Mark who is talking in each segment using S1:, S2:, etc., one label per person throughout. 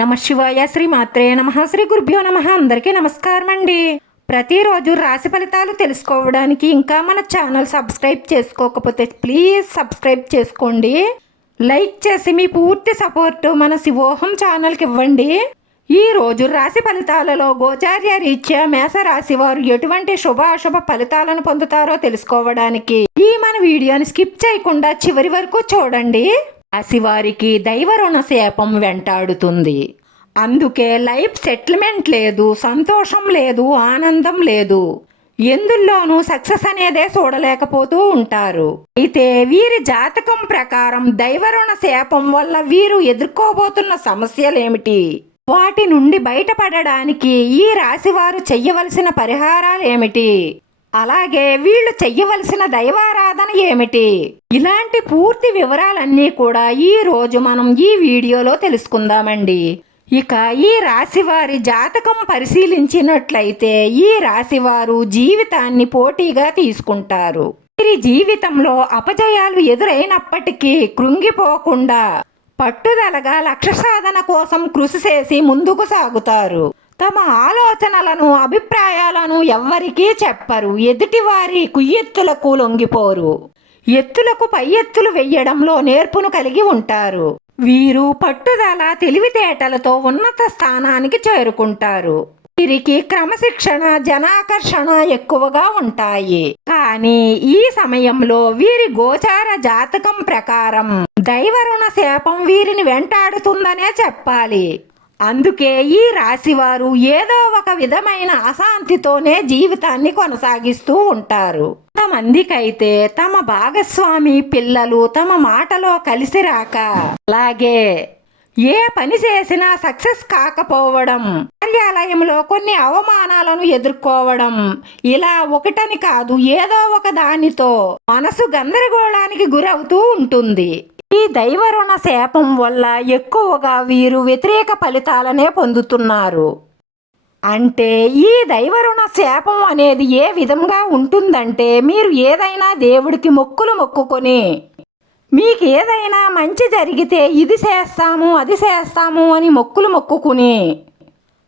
S1: నమ శివాయ శ్రీ మాత్రేయ నమ. శ్రీ గురుభ్యో నమ. అందరికీ నమస్కారం అండి ప్రతిరోజు రాశి ఫలితాలు తెలుసుకోవడానికి ఇంకా మన ఛానల్ సబ్స్క్రైబ్ చేసుకోకపోతే ప్లీజ్ సబ్స్క్రైబ్ చేసుకోండి. లైక్ చేసి మీ పూర్తి సపోర్ట్ మన శివోహం ఛానల్కి ఇవ్వండి. ఈ రోజు రాశి ఫలితాలలో గోచార్య రీత్యా మేష రాశి వారు ఎటువంటి శుభ అశుభ ఫలితాలను పొందుతారో తెలుసుకోవడానికి ఈ మన వీడియోని స్కిప్ చేయకుండా చివరి వరకు చూడండి. రాశి వారికి దైవ రుణ శాపం వెంటాడుతుంది. అందుకే లైఫ్ సెటిల్మెంట్ లేదు సంతోషం లేదు ఆనందం లేదు. ఎందుల్లోనూ సక్సెస్ అనేదే చూడలేకపోతూ ఉంటారు. అయితే వీరి జాతకం ప్రకారం దైవరుణ శాపం వల్ల వీరు ఎదుర్కోబోతున్న సమస్యలేమిటి? వాటి నుండి బయటపడడానికి ఈ రాశివారు చెయ్యవలసిన పరిహారాలు ఏమిటి అలాగే వీళ్ళు చెయ్యవలసిన దైవారాధన ఏమిటి? ఇలాంటి పూర్తి వివరాలన్నీ కూడా ఈ రోజు మనం ఈ వీడియోలో తెలుసుకుందామండి. ఇక ఈ రాశివారి జాతకం పరిశీలించినట్లయితే ఈ రాశివారు జీవితాన్ని పోటీగా తీసుకుంటారు. వీరి జీవితంలో అపజయాలు ఎదురైనప్పటికీ కృంగిపోకుండా పట్టుదలగా లక్ష్య సాధన కోసం కృషి చేసి ముందుకు సాగుతారు. తమ ఆలోచనలను అభిప్రాయాలను ఎవ్వరికీ చెప్పరు. ఎదుటివారి కుయ్యెత్తులకు లొంగిపోరు. ఎత్తులకు పై ఎత్తులు వెయ్యడంలో నేర్పును కలిగి ఉంటారు. వీరు పట్టుదల తెలివితేటలతో ఉన్నత స్థానానికి చేరుకుంటారు. వీరికి క్రమశిక్షణ జనాకర్షణ ఎక్కువగా ఉంటాయి. కానీ ఈ సమయంలో వీరి గోచార జాతకం ప్రకారం దైవరుణ శాపం వీరిని వెంటాడుతుందనే చెప్పాలి. అందుకే ఈ రాశివారు ఏదో ఒక విధమైన అశాంతితోనే జీవితాన్ని కొనసాగిస్తూ ఉంటారు. కొంతమందికైతే తమ భాగస్వామి పిల్లలు తమ మాటలో కలిసి రాక అలాగే ఏ పని చేసినా సక్సెస్ కాకపోవడం కార్యాలయంలో కొన్ని అవమానాలను ఎదుర్కోవడం ఇలా ఒకటని కాదు ఏదో ఒక దానితో మనసు గందరగోళానికి గురవుతూ ఉంటుంది. ఈ దైవరుణ శాపం వల్ల ఎక్కువగా వీరు వ్యతిరేక ఫలితాలనే పొందుతున్నారు. అంటే ఈ దైవరుణ శాపం అనేది ఏ విధంగా ఉంటుందంటే మీరు ఏదైనా దేవుడికి మొక్కులు మొక్కుకొని మీకు ఏదైనా మంచి జరిగితే ఇది చేస్తాము అది చేస్తాము అని మొక్కులు మొక్కుకుని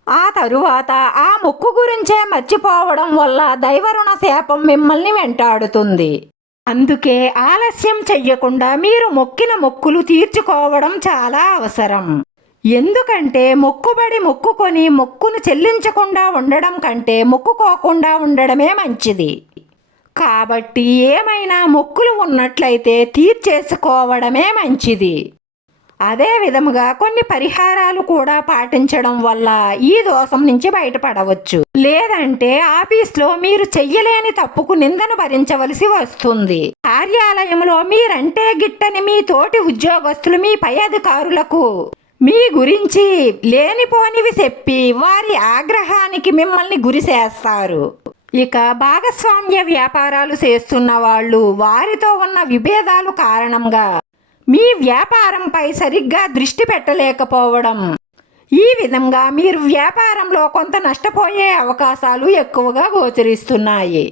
S1: ఆ తరువాత ఆ మొక్కు గురించే మర్చిపోవడం వల్ల దైవరుణ శాపం మిమ్మల్ని వెంటాడుతుంది. అందుకే ఆలస్యం చెయ్యకుండా మీరు మొక్కిన మొక్కులు తీర్చుకోవడం చాలా అవసరం. ఎందుకంటే మొక్కుబడి మొక్కుకొని మొక్కును చెల్లించకుండా ఉండడం కంటే మొక్కుకోకుండా ఉండడమే మంచిది. కాబట్టి ఏమైనా మొక్కులు ఉన్నట్లయితే తీర్చేసుకోవడమే మంచిది. అదే విధముగా కొన్ని పరిహారాలు కూడా పాటించడం వల్ల ఈ దోషం నుంచి బయటపడవచ్చు. లేదంటే ఆఫీస్లో మీరు చెయ్యలేని తప్పుకు నిందను భరించవలసి వస్తుంది. కార్యాలయంలో మీరంటే గిట్టని మీ తోటి ఉద్యోగస్తులు మీ పై అధికారులకు. మీ గురించి లేనిపోనివి చెప్పి వారి ఆగ్రహానికి మిమ్మల్ని గురి చేస్తారు. ఇక భాగస్వామ్య వ్యాపారాలు చేస్తున్న వాళ్ళు వారితో ఉన్న విభేదాలు కారణంగా మీ వ్యాపారంపై సరిగ్గా దృష్టి పెట్టలేకపోవడం. ఈ విధంగా మీరు వ్యాపారంలో కొంత నష్టపోయే అవకాశాలు ఎక్కువగా గోచరిస్తున్నాయి.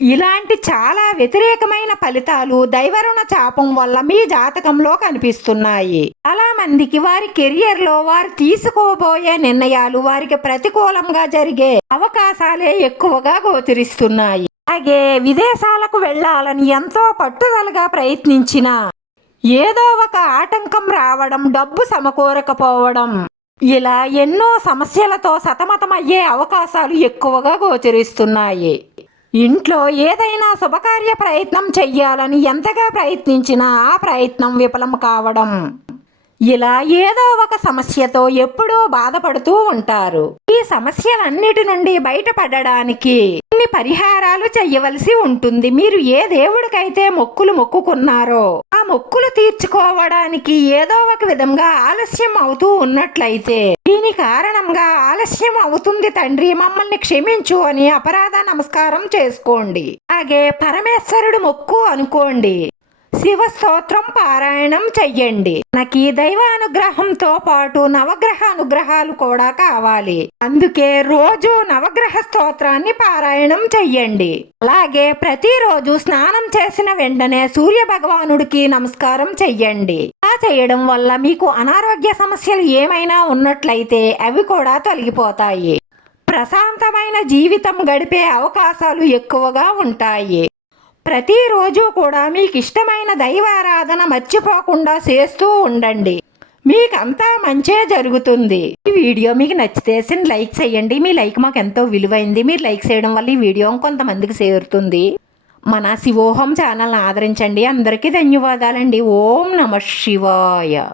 S1: ఇలాంటి చాలా వ్యతిరేకమైన ఫలితాలు దైవరుణ చాపం వల్ల మీ జాతకంలో కనిపిస్తున్నాయి. చాలా మందికి వారి కెరియర్లో వారు తీసుకోబోయే నిర్ణయాలు వారికి ప్రతికూలంగా జరిగే అవకాశాలే ఎక్కువగా గోచరిస్తున్నాయి. అలాగే విదేశాలకు వెళ్ళాలని ఎంతో పట్టుదలగా ప్రయత్నించిన ఏదో ఒక ఆటంకం రావడం డబ్బు సమకూరకపోవడం. ఇలా ఎన్నో సమస్యలతో సతమతమయ్యే అవకాశాలు ఎక్కువగా గోచరిస్తున్నాయి. ఇంట్లో ఏదైనా శుభకార్య ప్రయత్నం చెయ్యాలని ఎంతగా ప్రయత్నించినా ఆ ప్రయత్నం విఫలం కావడం. ఇలా ఏదో ఒక సమస్యతో ఎప్పుడూ బాధపడుతూ ఉంటారు. ఈ సమస్యలన్నిటి నుండి బయటపడడానికి కొన్ని పరిహారాలు చెయ్యవలసి ఉంటుంది. మీరు ఏ దేవుడికైతే మొక్కులు మొక్కుకున్నారో ఆ మొక్కులు తీర్చుకోవడానికి ఏదో ఒక విధంగా ఆలస్యం అవుతూ ఉన్నట్లయితే దీని కారణంగా ఆలస్యం అవుతుంది తండ్రి. మమ్మల్ని క్షమించు అని అపరాధ నమస్కారం చేసుకోండి. అలాగే పరమేశ్వరుడు మొక్కు అనుకోండి. శివ స్తోత్రం పారాయణం చెయ్యండి. మనకి దైవానుగ్రహంతో పాటు నవగ్రహ అనుగ్రహాలు కూడా కావాలి. అందుకే రోజు నవగ్రహ స్తోత్రాన్ని పారాయణం చెయ్యండి. అలాగే ప్రతిరోజు స్నానం చేసిన వెంటనే సూర్య భగవానుడికి నమస్కారం చెయ్యండి. అలా చేయడం వల్ల మీకు అనారోగ్య సమస్యలు ఏమైనా ఉన్నట్లయితే అవి కూడా తొలగిపోతాయి. ప్రశాంతమైన జీవితం గడిపే అవకాశాలు ఎక్కువగా ఉంటాయి. ప్రతిరోజు కూడా మీకు ఇష్టమైన దైవారాధన మర్చిపోకుండా చేస్తూ ఉండండి. మీకంతా మంచే జరుగుతుంది. ఈ వీడియో మీకు నచ్చితే లైక్ చేయండి. మీ లైక్ మాకు ఎంతో విలువైంది. మీరు లైక్ చేయడం వల్ల ఈ వీడియో కొంతమందికి చేరుతుంది. మన శివోహం ఛానల్ని ఆదరించండి. అందరికీ ధన్యవాదాలండి. ఓం నమ శివాయ.